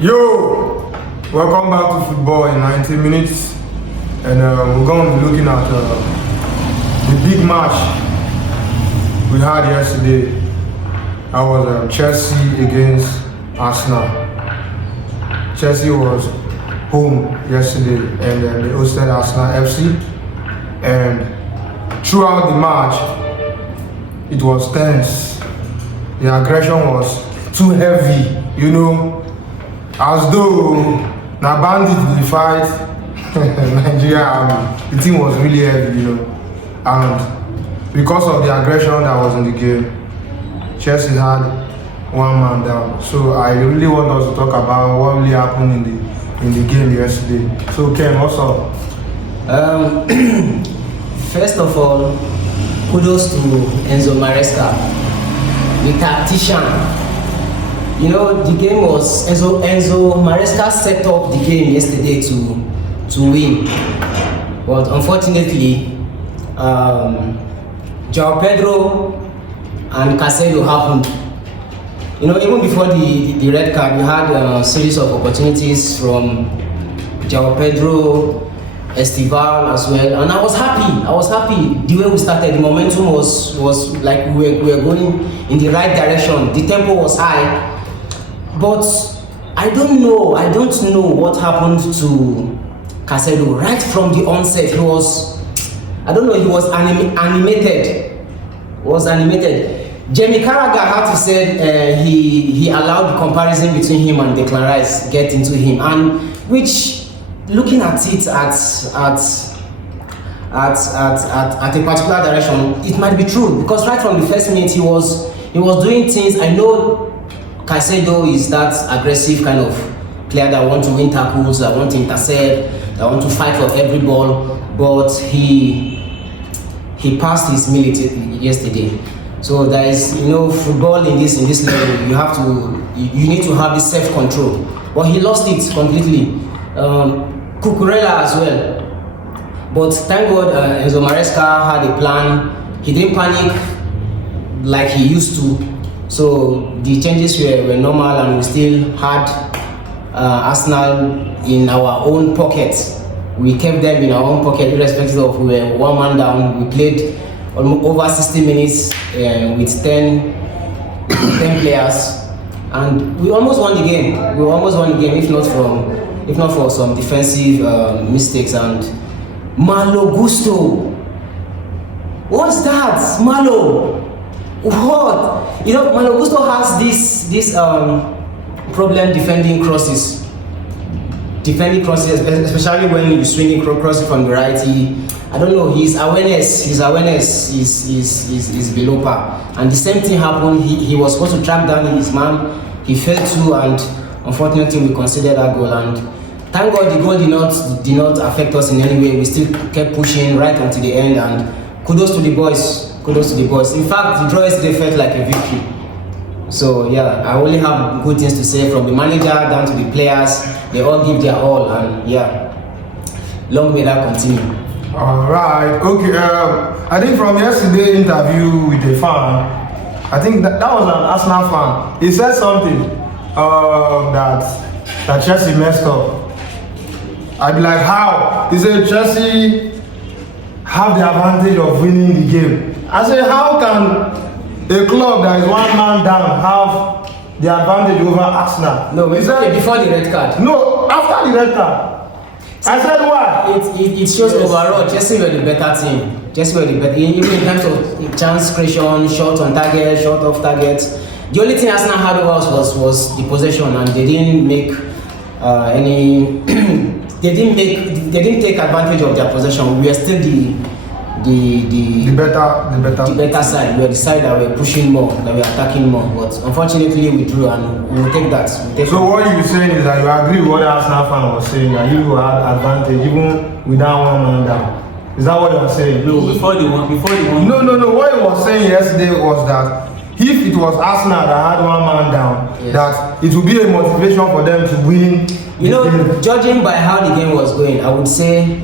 Yo, welcome back to football in 90 minutes, and we're going to be looking at the big match we had yesterday. That was Chelsea against Arsenal. Chelsea was home yesterday, and they hosted Arsenal FC. And throughout the match, it was tense. The aggression was too heavy, as though na bandit dey fight Nigeria army. The team was really heavy, and because of the aggression that was in the game, Chelsea had one man down. So I really want us to talk about what really happened in the game yesterday. So Ken, what's up? First of all, kudos to Enzo Maresca, the tactician. The game was Enzo Maresca set up the game yesterday to win, but unfortunately, João Pedro and Caicedo happened. Even before the red card, we had a series of opportunities from João Pedro, Estival as well, and I was happy the way we started. The momentum was like we were going in the right direction. The tempo was high. But I don't know what happened to Caicedo right from the onset. He was animated. Jamie Carragher had to say he allowed the comparison between him and Declan Rice get into him, and which, looking at it at a particular direction, it might be true, because right from the first minute he was doing things. I know Caicedo is that aggressive kind of player that want to win tackles, that want to intercept, that want to fight for every ball, but he passed his limit yesterday. So there is, football in this level, you need to have this self-control. But he lost it completely. Cucurella as well. But thank God Enzo Maresca had a plan. He didn't panic like he used to. So the changes were normal, and we still had Arsenal in our own pocket. We kept them in our own pocket, irrespective of we were one man down. We played over 60 minutes with 10 players, and we almost won the game. If not for some defensive mistakes. And Malo Gusto, what's that, Malo? What? Malo Gusto has this problem defending crosses, especially when you're swinging crosses from the right. I don't know, his awareness is below par. And the same thing happened. He was supposed to track down his man. He failed to, and unfortunately we conceded that goal. And thank God the goal did not affect us in any way. We still kept pushing right until the end, and kudos to the boys. In fact, the draw yesterday felt like a victory. So yeah, I only have good things to say, from the manager down to the players. They all give their all, and yeah, long may that continue. All right, okay. I think from yesterday's interview with the fan, I think that was an Arsenal fan. He said something that Chelsea messed up. I'd be like, how? He said Chelsea have the advantage of winning the game. I said, how can a club that is one man down have the advantage over Arsenal? No, before the red card. No, after the red card. I said why? It shows overall Chelsea were the better team. Even in terms of chance creation, shot on target, shot off target. The only thing Arsenal had over us was the possession, and they didn't make they didn't take advantage of their possession. We were still the better side. We are the side that we are pushing more, that we are attacking more. But unfortunately, we drew, and we will take that. What you're saying is that you agree with what the Arsenal fan was saying, that you had advantage even without one man down. Is that what you are saying? No, before the one. No. What he was saying yesterday was that if it was Arsenal that had one man down, yes, that it would be a motivation for them to win. Judging by how the game was going, I would say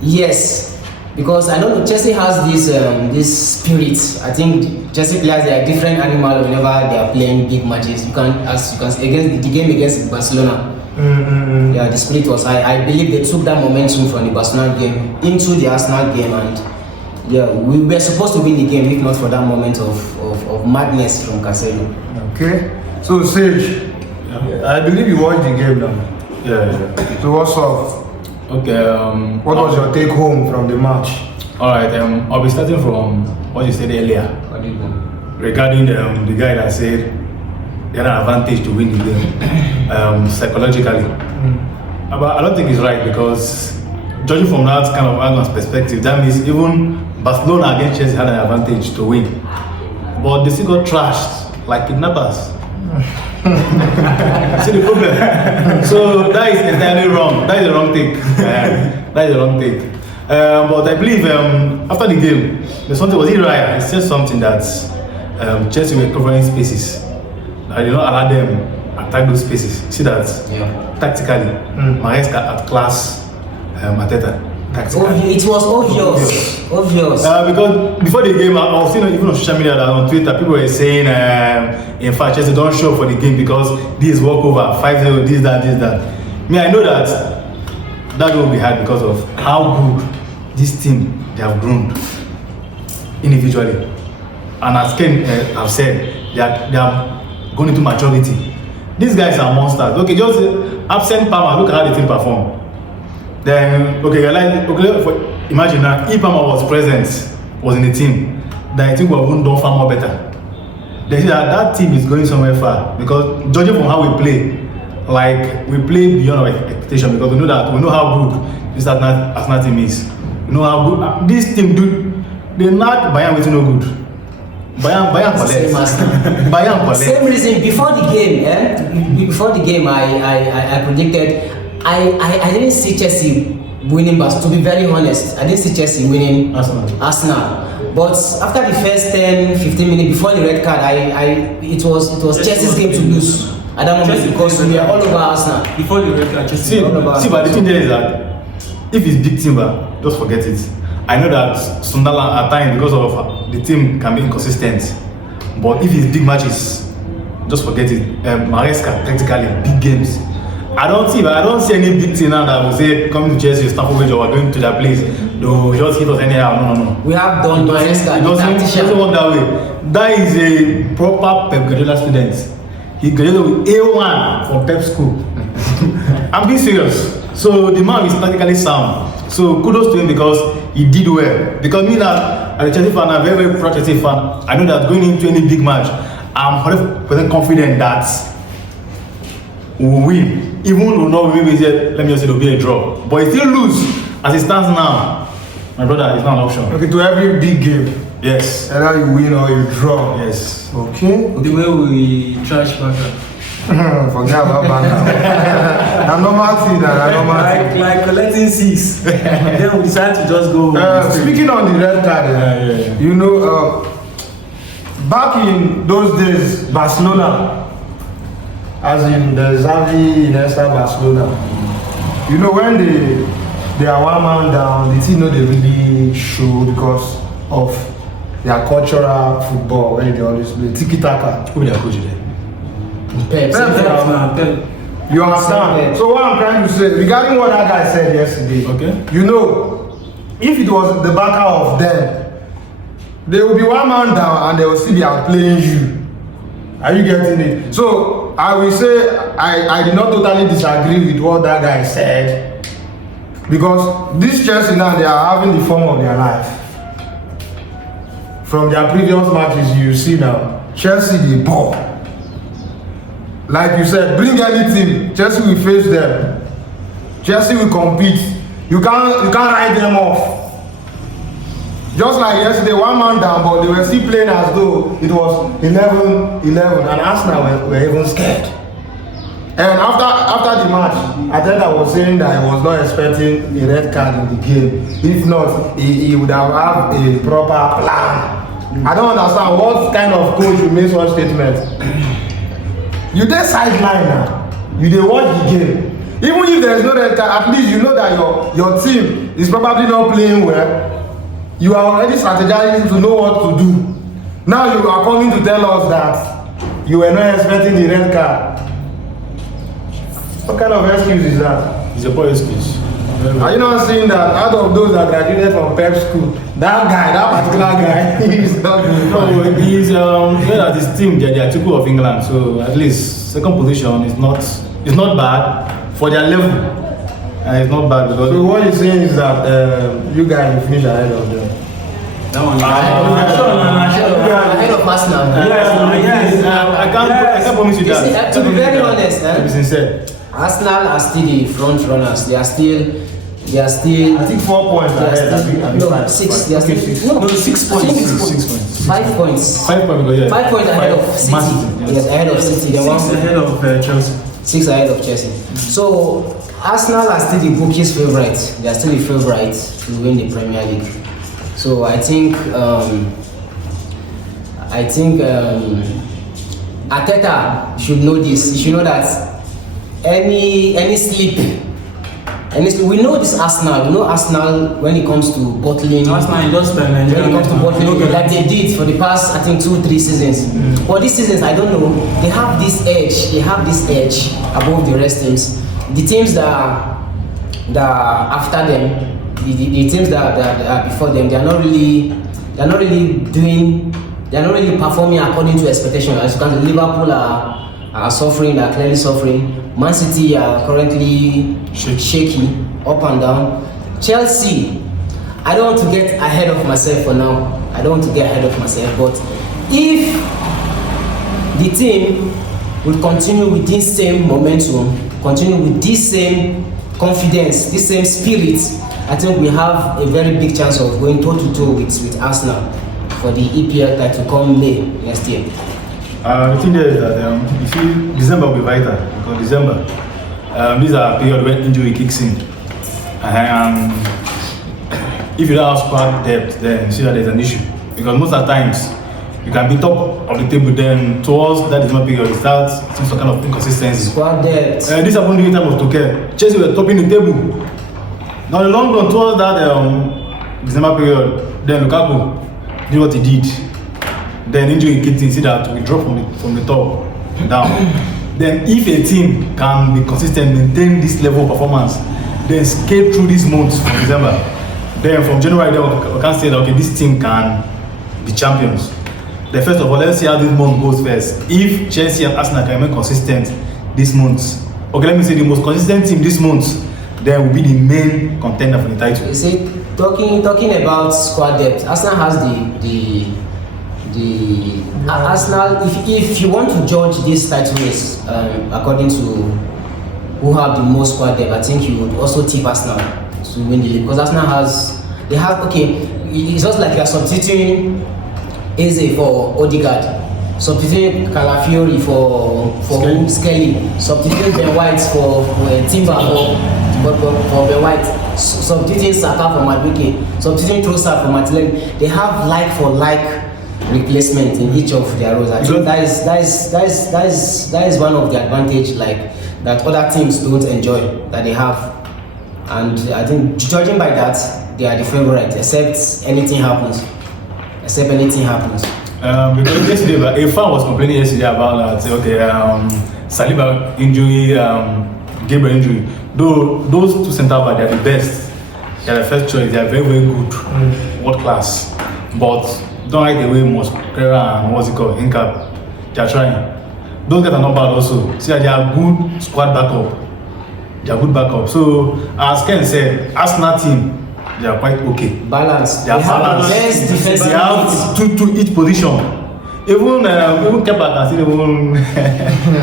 yes. because I don't know, Chelsea has this spirit. I think Chelsea players, they are different animal whenever they are playing big matches. You can against the game against Barcelona. Yeah, the spirit was high. I believe they took that momentum from the Barcelona game into the Arsenal game, and yeah, we were supposed to win the game if not for that moment of madness from Cancelo. Okay, so Sage, I believe you watched the game now. Yeah. So what's up? Okay. What was your take home from the match? All right. I'll be starting from what you said earlier regarding the guy that said they had an advantage to win the game psychologically. But I don't think it's right, because judging from that kind of angle perspective, that means even Barcelona against Chelsea had an advantage to win, but they still got trashed like kidnappers. See the problem? So that is entirely wrong. That is the wrong take. That is the wrong take. But I believe after the game, there's something, was it right? He said something that Chelsea were covering spaces. I did not allow them attack those spaces. See that? Yeah. Tactically, Maresca at class Arteta. It was obvious. Because before the game, I was seeing even on social media, that on Twitter, people were saying, in fact, Chelsea don't show up for the game because this walkover, 5-0, this, that. Me, I know that will be hard because of how good this team, they have grown individually. And as Ken have said, they are going into maturity. These guys are monsters. Okay, just absent Palmer, look at how the team perform. Then, imagine now, if Palmer was in the team, then I think we would have done far more better. They say that team is going somewhere far, because judging from how we play, like we play beyond our expectation, because we know how good this Arsenal team is. We know how good this team do. They not Bayern with no good. Bayern collect. Same reason before the game, I predicted. I didn't see Chelsea winning, but to be very honest, I didn't see Chelsea winning Arsenal. But after the first 10-15 minutes before the red card, it was Chelsea's game to lose at that moment, because we were all over Arsenal. Before the red card, see, but the thing there is that if it's big team, just forget it. I know that Sunderland at times, because of the team can be inconsistent, but if it's big matches, just forget it. Maresca, practically big games. I don't see any big team now that will say coming to Chelsea, Stamford Bridge, or going to that place. They'll just hit us anyhow. No. We have done Maresca. It doesn't work that way. That is a proper Pep Guardiola student. He graduated with A1 from Pep school. I'm being serious. So the man is practically sound. So kudos to him, because he did well. Because me now, as a Chelsea fan, I'm a very proud Chelsea fan. I know that going into any big match, I'm 100% confident that we will win. Even though not maybe let me just say it'll be a draw, but if still lose as it stands now, my brother, it's not an option. Okay, to every big game. Yes. Either you win or you draw. Yes. Okay. the way we trash Barca. Forget about Barca. I'm normal thing. Like collecting 6. Then we decided to just go. Speaking on the red card, you know, back in those days, Barcelona, as in the Xavi Iniesta Barcelona, you know, when they are one man down, the team know they really show because of their cultural football, where they always play tiki-taka. Who their coach there? Pep. You understand? So what I'm trying to say, regarding what that guy said yesterday, okay, you know, if it was the backer of them, they will be one man down and they will still be outplaying you. Are you getting it? So I will say I did not totally disagree with what that guy said, because this Chelsea now, they are having the form of their life. From their previous matches, you see now, Chelsea they ball. Like you said, bring any team, Chelsea will face them. Chelsea will compete. You can't write them off. Just like yesterday, one man down, but they were still playing as though it was 11-11, and Arsenal were even scared. And after the match, Arteta was saying that he was not expecting a red card in the game. If not, he would have had a proper plan. I don't understand what kind of coach will make such statement. You dey sideline now, you dey watch the game. Even if there is no red card, at least you know that your team is probably not playing well. You are already strategizing to know what to do. Now you are coming to tell us that you were not expecting the red card. What kind of excuse is that? It's a poor excuse. Are you not seeing that out of those that graduated from prep school, that particular guy, is not doing No, fine? he's that his team they are typical of England, so at least second position is not bad for their level. It's not bad because So what you're saying is that you guys will finish ahead of them. That one. Ahead of Arsenal. I can't promise you You see, that. to be very honest, To be sincere. Arsenal are still the front runners. They are still. I think 4 points They are ahead. still, no, 6. They are Okay, still, six. no, No, 6 I think points. it's 6 points. 5 points. 5 points because yeah. 5 points ahead of Man City. City, Yes, ahead of City. They 6 won ahead of Chelsea. 6 ahead of Chelsea. So Arsenal are still the bookies' favourites. They are still the favourites to win the Premier League. So I think Arteta should know this. He should know that any slip. We know this Arsenal. We know Arsenal when it comes to bottling. Arsenal just by When Nigeria. it comes to bottling, like they did for the past, I think 2-3 seasons. But these seasons, I don't know. They have this edge. They have this edge above the rest teams. The teams that are after them, the teams that are before them, they are not really performing according to expectation. As you can see, Liverpool are suffering. They are clearly suffering. Man City are currently shaky, up and down. Chelsea, I don't want to get ahead of myself for now. I don't want to get ahead of myself, but if the team will continue with this same momentum, continue with this same confidence, this same spirit, I think we have a very big chance of going toe-to-toe with Arsenal for the EPL title come May next year. The thing there is that you see, December will be vital because December, these are period when injury kicks in. If you don't have squad depth, then you see that there's an issue because most of the times you can be top of the table, then towards that December period, it starts seeing some kind of inconsistency. Squad depth. This happened during the time of Tuchel. Chelsea were topping the table. Now the long run towards that December period, then Lukaku did what he did. Then injury kicked in, see that we drop from the top down. Then if a team can be consistent, maintain this level of performance, then skate through these months from December, then from January then we can say that okay, this team can be champions. Then first of all, let's see how this month goes first. If Chelsea and Arsenal can remain consistent this month, okay, let me say the most consistent team this month, then will be the main contender for the title. You see, talking about squad depth, Arsenal has the Arsenal. If you want to judge this title race according to who have the most squad depth, I think you would also tip Arsenal to win the league because Arsenal it's just like you are substituting Eze for Odegaard, substituting Calafiori for Skelly, substituting Ben White for Timber for Ben White, substituting Saka for Madueke, substituting Trossard for Martinelli. They have like for like replacement in each of their roles. I think that is one of the advantage like that other teams don't enjoy that they have, and I think judging by that they are the favorite except anything happens. Because yesterday, a fan was complaining yesterday about that. Okay, Saliba injury, Gabriel injury. Though those two centre backs, they are the best. They are the first choice. They are very, very good, world class. But don't like the way Mosquera and what's it called, Incap. They are trying. Those guys are not bad also. See, they are good squad backup. They are good backup. So as Ken said, Arsenal team. They are quite okay. Balanced. They are balanced. Less defensive. They have two each position. Even Kepa can still even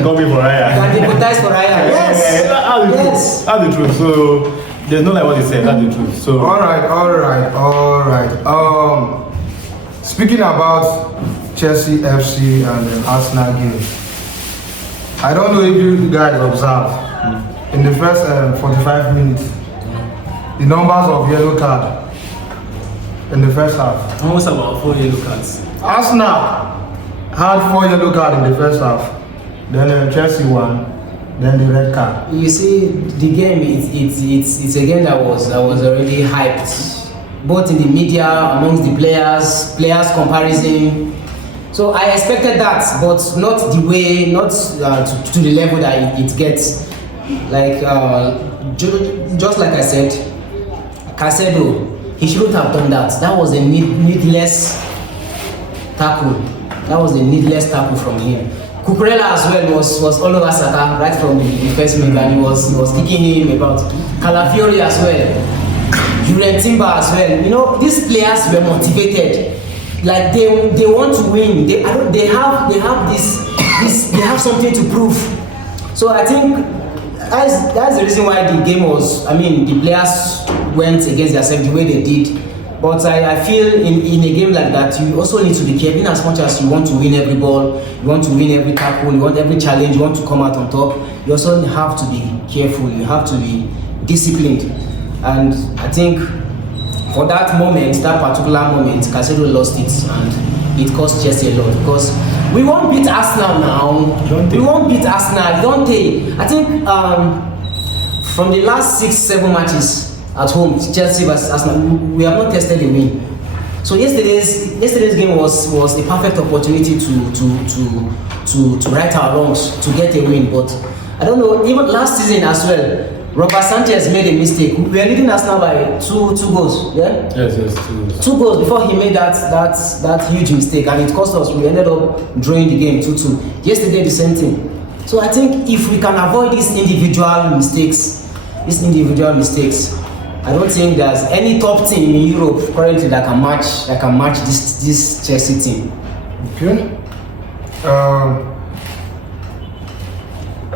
call me for Raya. Can deputize for Raya. Yes. That's the truth. So there's no like what they said. That's the truth. So All right. Speaking about Chelsea FC and the Arsenal game, I don't know if you guys observed in the first 45 minutes the numbers of yellow card in the first half. Almost about 4 yellow cards. Arsenal had 4 yellow cards in the first half. Then Chelsea won. Then the red card. You see, the game it's a game that was already hyped. both in the media, amongst the players comparison. So I expected that, but not the way, not to the level that it gets. Like just like I said, Caicedo, he shouldn't have done that. That was a needless tackle. That was a needless tackle from him. Cucurella as well was all over Saka right from the first minute, and he was kicking him about. Calafiori as well, Julian Timber as well. You know, these players were motivated. Like they want to win. They have something to prove. So I think that's the reason why the game was. I mean, the players went against themselves the way they did. But I feel in a game like that, you also need to be careful. In as much as you want to win every ball, you want to win every tackle, you want every challenge, you want to come out on top, you also have to be careful. You have to be disciplined. And I think for that moment, that particular moment, Caicedo lost it, and it cost Chelsea a lot because we won't beat Arsenal now. We won't beat Arsenal, don't they? I think from the last 6-7 matches at home, Chelsea vs Arsenal, we have not tested a win. So yesterday's game was a perfect opportunity to right our wrongs, to get a win. But I don't know, even last season as well, Robert Sanchez made a mistake. We were leading Arsenal by two goals. Yeah. Yes, 2 goals. 2 goals before he made that huge mistake, and it cost us. We ended up drawing the game 2-2. Yesterday the same thing. So I think if we can avoid these individual mistakes, I don't think there's any top team in Europe currently that can match this Chelsea team. Okay.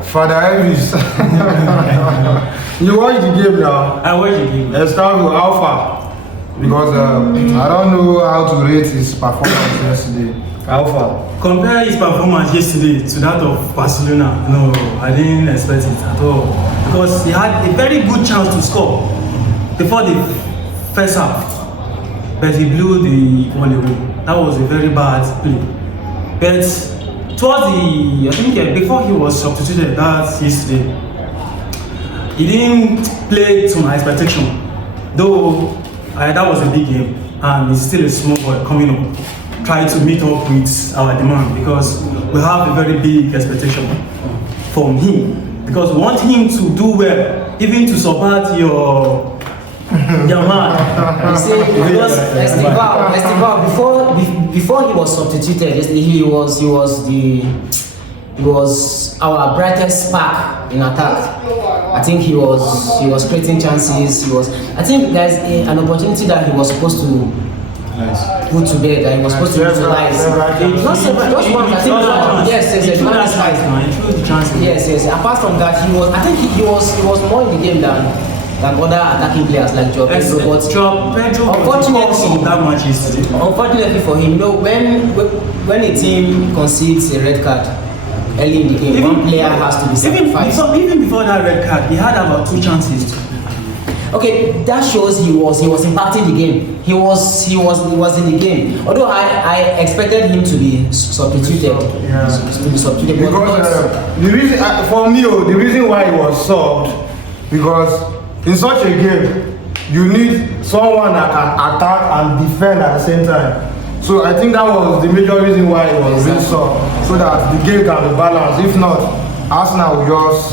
Father Elvis, you watch the game now. I watch the game. Let's start with Alpha, because I don't know how to rate his performance yesterday. Alpha. Compare his performance yesterday to that of Barcelona. No, I didn't expect it at all. Because he had a very good chance to score before the first half. But he blew the ball away. That was a very bad play. But towards I think before he was substituted that yesterday, he didn't play to my expectation. Though that was a big game, and he's still a small boy coming up, trying to meet up with our demand because we have a very big expectation from him. Because we want him to do well, even to support your man. You see, because Estival, before he was substituted, he was our brightest spark in attack. I think he was creating chances. I think there's an opportunity that he was supposed to put to bed, that he was supposed to utilize. Just one. I think yes. Apart from that, I think he was more in the game than other attacking players like Joe Pedro. Unfortunately for him, you know, when a team concedes a red card early in the game, one player has to be sacrificed. Even before that red card, he had about 2 chances. Okay, that shows he was impacting the game. He was in the game. Although I expected him to be substituted. Because the reason for me, the reason why he was subbed, because in such a game, you need someone that can attack and defend at the same time. So I think that was the major reason why he was being subbed, so that the game can be balanced. If not, Arsenal will just,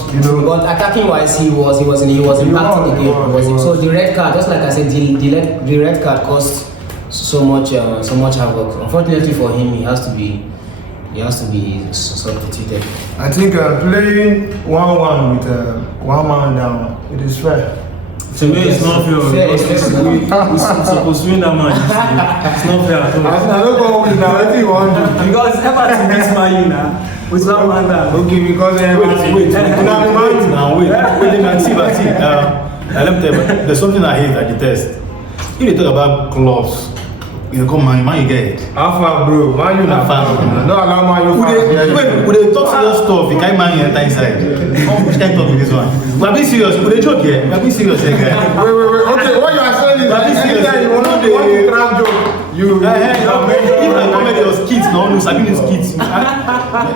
But attacking wise, he was impacting the game. So the red card, just like I said, the red card cost so much havoc. Unfortunately for him, he has to be substituted. I think playing 1-1 with 1 man down, it is fair. To me, it's not fair. We're supposed to win that match. It's not fair at all. I don't go with now. What do you want to do? Because Everton beats Man U now. With that man down. Okay, because wait. Let me tell you, there's something I hate at the test. If they talk about clubs, you come Man U get it. Alpha, bro. Man U not fan. No allow Man U fan. Would they talk serious stuff? You can't Man U enter inside. Which kind of talk with this one? We're being serious. Would they joke here? We're being serious here, guys. Wait. Okay, what you are saying is that anytime you want to crack joke, If I comment your skits, no, Sabine skits.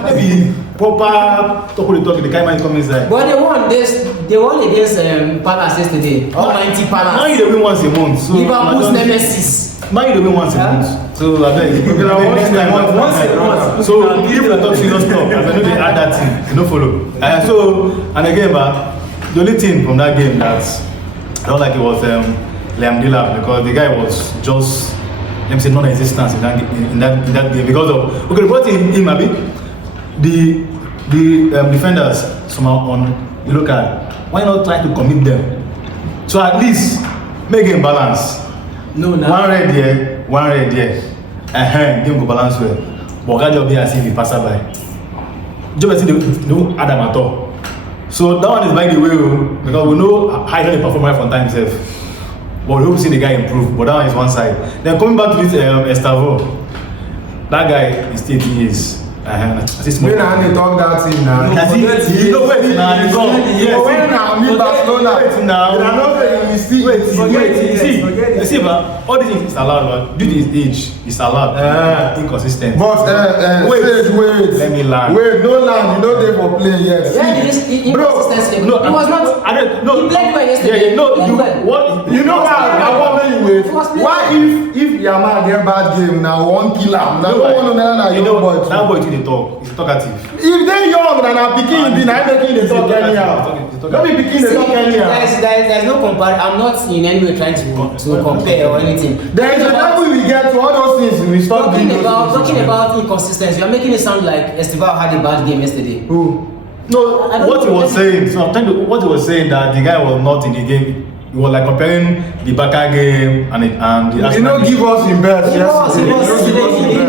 Maybe proper talk the kind man come inside. But they won against Palace yesterday. 90 Palace. Now you win once a month. So Liverpool's nemesis. Now you win once a month. So I beg you. Next time once a month. So if you talk serious talk, I know they add that thing. You don't follow. So and again, but the only thing from that game that I don't like it was Liam Delap, because the guy was just, let me say, non-existent in that game because of what in Abi, the defenders somehow on the local, why not try to commit them? So at least make game balance. No. One red there, one red there. Game go balance well. But God just be as if he pass by. Just see no Adam at all. So that one is by the way, because we know how he perform right from time itself. But we hope to see the guy improve. But that one is one side. Then coming back to this Estavo, that guy is 30 years. When I talk that thing now, you know wait now. When I meet Barcelona, you see, but all these things is allowed, but due to his age, it's allowed. Inconsistent. But wait. Let me learn. Wait, no land. You know they for playing yet. Bro, no, he was not. He played well yesterday. You know why you wait? Why if Yamal get bad game now, one killer? That boy to the talk. He's talkative. If they young and I'm picking, then I'm making the talk anyhow. Don't be picking the talk anyhow. There's no comparison. I'm not in any way trying to compare or anything. There is a level we get to all those things. We stop doing those things. Talking about inconsistency, you're making it sound like Esteban had a bad game yesterday. Who? No, what he was saying. So I'm telling you, what he was saying that the guy was not in the game. He was like comparing the Barca game and the Arsenal. He not give us in best. He not give us in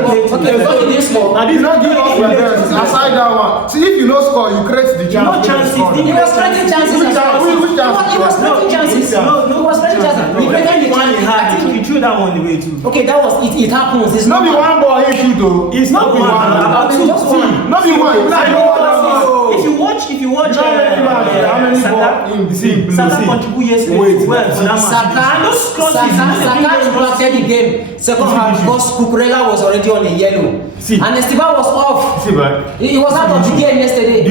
best. Aside that one, see if you no score, you create the chance. He was creating chances. Which chance? He was creating chances. He was creating chances. He created the chance. He threw that one away too. Okay, that was it. It happens. It's not be one ball he shoot though. It's not be one. About two. Just one. Not be one. If you watch, how many balls in Saka contribute yesterday well for that match. Saka impacted the game. Second half because Cucurella was already on a yellow. And Esteban was off. He was out of the game yesterday.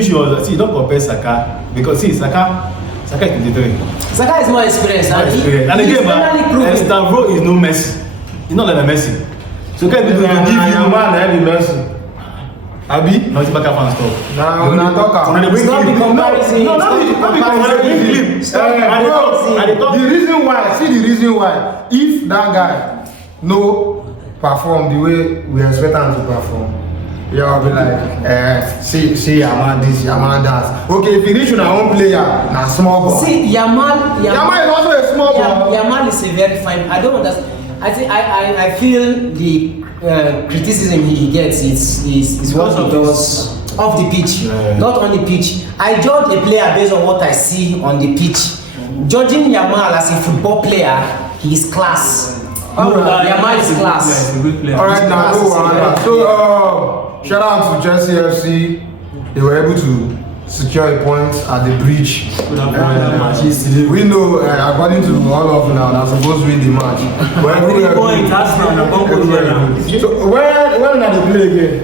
Don't compare Saka because Saka is 23. Saka is more experienced. And again, Stavro is no Messi. He's not like a Messi. So can give you Messi. Abi? No, it's back up and stuff. Now, when I talk about it's not the comparison. No, not the comparison. The reason why, if that guy no perform the way we expect him to perform, you'll be like, see, Yamal this, Yamal that. Okay, if he reach our own player, now small ball. See, Yamal is also a small ball. Yamal is a very fine. I don't understand. I feel the criticism he gets is what he does off the pitch, not on the pitch. I judge a player based on what I see on the pitch. Judging Yamal as a football player, he is class. Yamal is class. All right, now so shout out to Chelsea FC. They were able to secure a point at the bridge. We know, according to all of now, they're supposed to win the match. But so when are they playing again?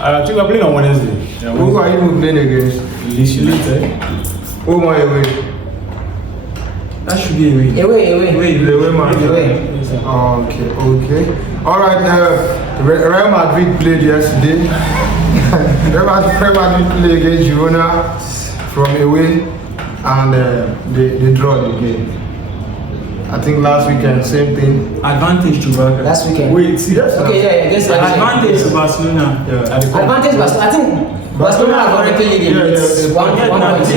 I think we're playing on Wednesday. Who are you playing against? Home or away? That should be away. Away, match. Okay. All right. Real Madrid played yesterday. Real Madrid played against Girona from away, and they draw the game. I think last weekend, same thing. Advantage to Barca. Last weekend. Wait, serious? Okay, against advantage to Barcelona. Advantage Barcelona. I think Barcelona are already leading. It's one point.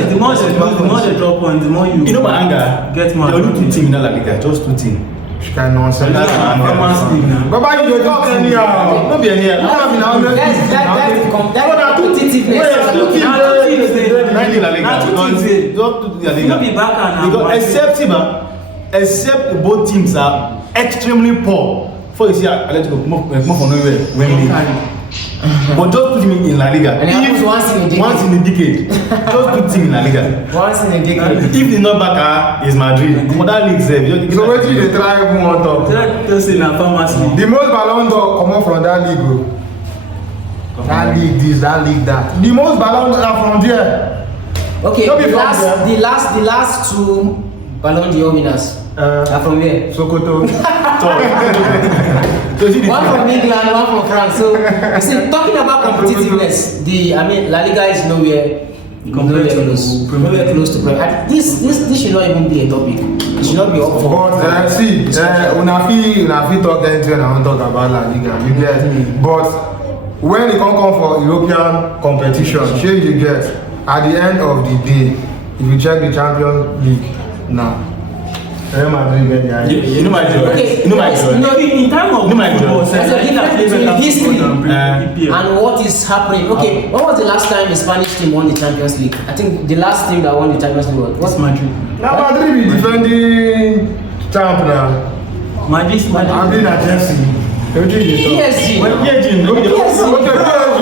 The more they drop on, the more you. You know my anger. Get more. There are only 2 teams in La Liga, just 2 teams. Which kind of nonsense? Baba, you don't talk anyhow. Don't be anyhow. That's competitiveness. Except both teams are extremely poor. For you see, Atletico move from nowhere when But just put him in La Liga. And it happens once in a decade. Once in a decade. Just put him in La Liga. Once in a decade. If the not back is Madrid, for that league sef. So wetin dey try even on top? Just in a pharmacy. The most Ballon d'Or comot from that league o. That league this, that league that. The most Ballon d'Or na from there. Okay, No be the from there. last two Ballon d'Or winners are from where? Sokoto. So see the One from England, one from France. So you see, talking about competitiveness, La Liga is nowhere close. Nowhere close to Premier. This should not even be a topic. It should not be up for. But see, una fit talk anything and I wan talk about La Liga. You get, but when it come for European competition, shey you get, at the end of the day, if you check the Champions League now, Real Madrid get the idea. You know my joy. Okay, You know my joy. In time of No, my football, God. There's a difference between history and what is happening. Okay, when was the last time a Spanish team won the Champions League? I think the last team that won the Champions League was What's Madrid? Now Madrid be defending champ now. Madrid. Madrid na Chelsea. Wetin you dey talk? PSG. But PSG, no, Okay,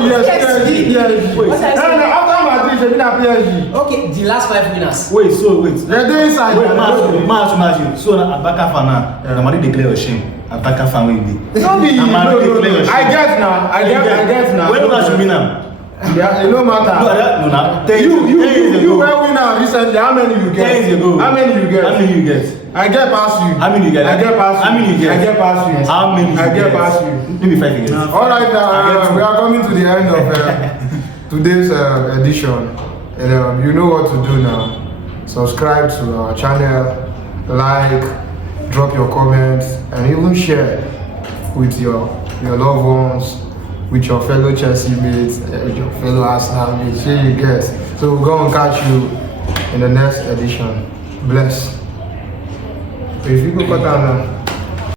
PSG, yes. What I said? No, after Madrid, shebi na PSG. Okay, the last 5 winners. Wait, They dey inside. Wait, match you. So na Abaka fan now. Na Madrid declare your shame. Abaka fan wey be. No be. Na Madrid declare your shame. I get now. I get now. When una should win am? Yeah, it no matter. No, na 10 You years ago. were winner recently. How many you get? 10 years ago. How many you get? How many you get? I get past you. How many you get? I get past you. How many you get? I get past you. How many you I get get? past you. Maybe 5 years. All right, now we are coming to the end of today's edition, and you know what to do now. Subscribe to our channel, like, drop your comments, and even share with your loved ones, with your fellow Chelsea mates, with your fellow Arsenal mates. Here you guys. So we're going to catch you in the next edition. Bless. If you go cut down now.